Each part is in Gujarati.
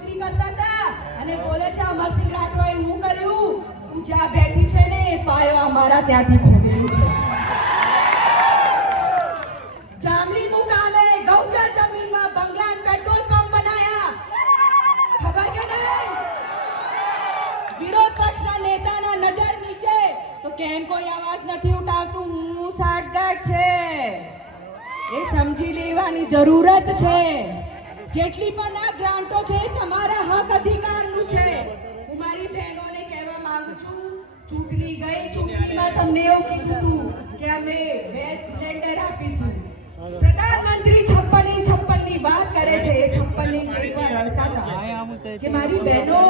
નોકરી કરતા હતા અને બોલે છે અમરસિંહ રાઠવાએ હું કર્યું? તું જ્યાં બેઠી છે ને, એ પાયો અમારા ત્યાંથી ખોદેલું છે. જામલી મુકામે ગૌચર જમીનમાં બંગલા પેટ્રોલ પંપ બનાયા. ખબર કે નહીં? વિરોધ પક્ષના નેતાના નજર નીચે. તો કેમ કોઈ અવાજ નથી ઉઠાવતું? હું સાઠગાંઠ છે. એ સમજી લેવાની જરૂરત છે. જેટલી પણ આ ગ્રાન્ટો છે તમારા હક અધિકારનું છે. હું મારી બહેનોને કહેવા માંગુ છું ચૂંટણી ગઈ ચૂંટણીમાં તમને એવું કીધું હતું કે અમે ગેસ સિલિન્ડર આપીશું. પ્રધાનમંત્રી છપ્પનની છપ્પનની વાત કરે છે એ છપ્પનની એકવાર રડતા હતા. કે મારી બહેનો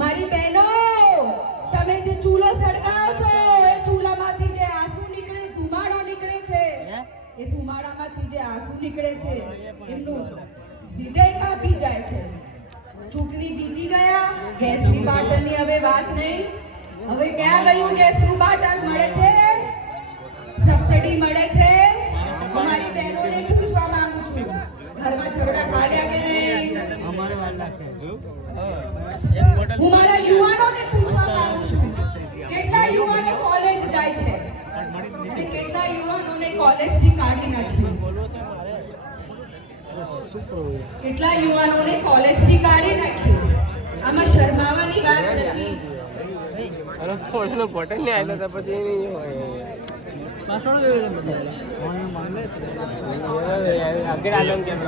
મારી બહેનો તમે જે ચૂલો સળગાવો છો એ ચૂલામાંથી જે આંસુ નીકળે ધુમાડો નીકળે છે એ ધુમાડામાંથી જે આંસુ નીકળે છે એમનું હૃદય કાપી જાય છે. ચૂંટણી જીતી ગયા ગેસની બાટલની હવે વાત નહીં. હવે ક્યાં ગયું ગેસનું બાટલ મળે છે? સબસિડી મળે છે? અમારી મારી બહેનોને પૂછવા માંગુ છું. ઘરમાં ઝઘડા ખાલ્યા કે નહીં? હું મારા યુવાનોને પૂછવા અને યુવાનોને કોલેજથી કાઢી નાખ્યું. કેટલા યુવાનોને કોલેજથી કાઢી નાખ્યું. આમાં શરમાવાની વાત નથી. અરે થોડેનો બોટલ તો પછી નહીં હોય આગળ આલમ કેમ